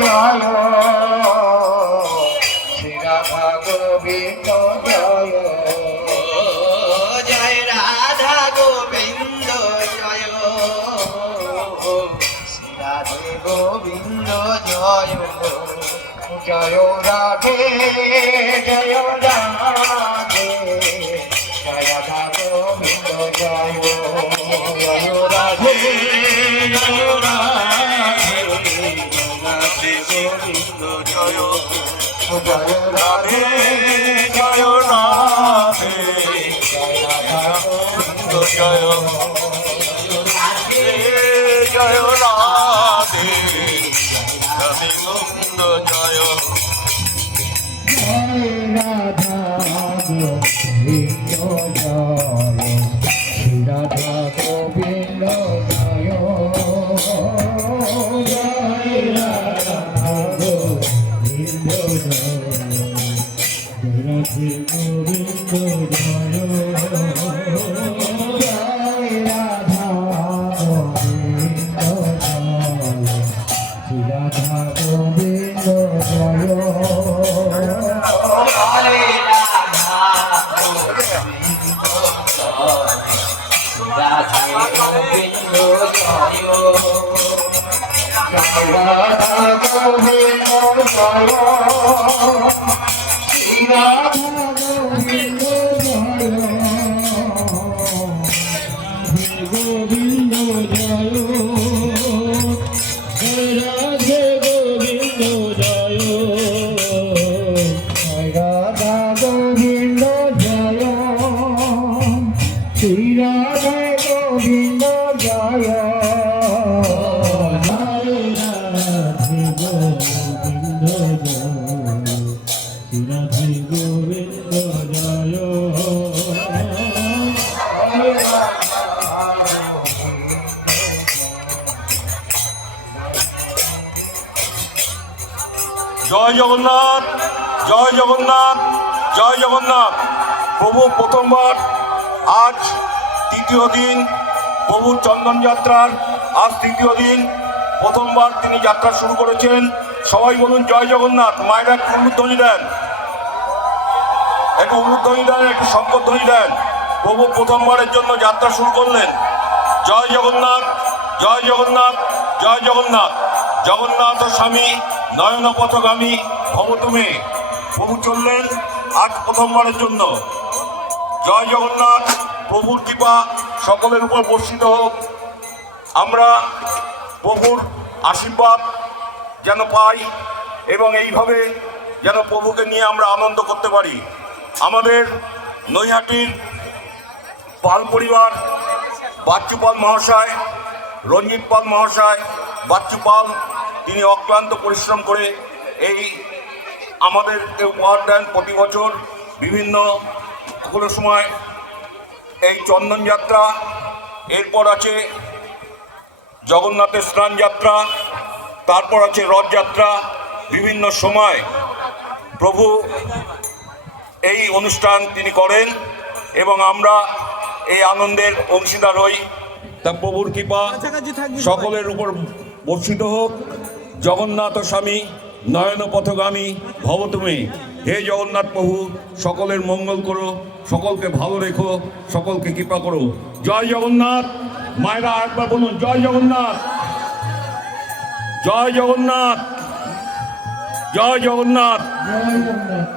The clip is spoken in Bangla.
জয় শ্রী রাধা গোবিন্দ জয় জয় রাধা গোবিন্দ জয় শ্রী রাধে গোবিন্দ জয় জয় রাধে জয় রাধে জয় রাধা গোবিন্দ জয় জয় রাধে জয় রাধে গোবিন্দ জয় জয় রাধে জয় রাধে জয় রাধা গোবিন্দ জয় জয় রাধে রাধে গোবিন্দ জয় জয় রাধা গোবিন্দ জয় শ্রী রাধা গোবিন্দ জয় জয় রাধা গোবিন্দ জয় রাধে গোবিন্দ জয় জয় রাধা গোবিন্দ জয় শ্রী রাধা গোবিন্দ জয় হরে রাধা গোবিন্দ রাধে গোবিন্দ জয় রাধা গোবিন্দ জয় শ্রী রাধা গোবিন্দ জয় গোবিন্দ জয় রাধে গোবিন্দ জয় রাধা গোবিন্দ জয় শ্রী রাধা গোবিন্দ জয় রাধে গোবিন্দ জয় শ্রী রাধে গোবিন্দ জয় জয় জগন্নাথ জয় জগন্নাথ জয় জগন্নাথ। প্রভু প্রথমবার আজ তৃতীয় দিন প্রভুর চন্দন যাত্রার আজ তৃতীয় দিন প্রথমবার তিনি যাত্রা শুরু করেছেন। সবাই বলুন জয় জগন্নাথ। মায়েরা একটু উলুধ্বনি দেন, একটু উলুধ্বনি দেন, একটু শঙ্করধ্বনি দেন। প্রভু প্রথমবারের জন্য যাত্রা শুরু করলেন। জয় জগন্নাথ জয় জগন্নাথ জয় জগন্নাথ। জগন্নাথ স্বামী নয়ন পথগামী ভব তুমি। প্রভু চললেন আজ প্রথমবারের জন্য। জয় জগন্নাথ। প্রভুর কৃপা সকলের উপর বর্ষিত হোক। আমরা প্রভুর আশীর্বাদ যেন পাই এবং এইভাবে যেন প্রভুকে নিয়ে আমরা আনন্দ করতে পারি। আমাদের নৈহাটির পাল পরিবার, বাচ্চু পাল মহাশয়, রঞ্জিত পাল মহাশয়, বাচ্চু পাল, তিনি অক্লান্ত পরিশ্রম করে এই আমাদেরকে উপহার দেন প্রতি বছর বিভিন্ন কোনো সময় এই চন্দন যাত্রা, এরপর আছে জগন্নাথের স্নান যাত্রা, তারপর আছে রথযাত্রা। বিভিন্ন সময় প্রভু এই অনুষ্ঠান তিনি করেন এবং আমরা এই আনন্দের অংশীদার হই। তা প্রভুর কৃপা সকলের উপর বর্ষিত হোক। জগন্নাথ স্বামী নয়ন পথগামী ভব তুমি। হে জগন্নাথ প্রভু, সকলের মঙ্গল করো, সকলকে ভালো রেখো, সকলকে কৃপা করো। জয় জগন্নাথ। মায়েরা একবার বলুন জয় জগন্নাথ জয় জগন্নাথ জয় জগন্নাথ। জয় জগন্নাথ।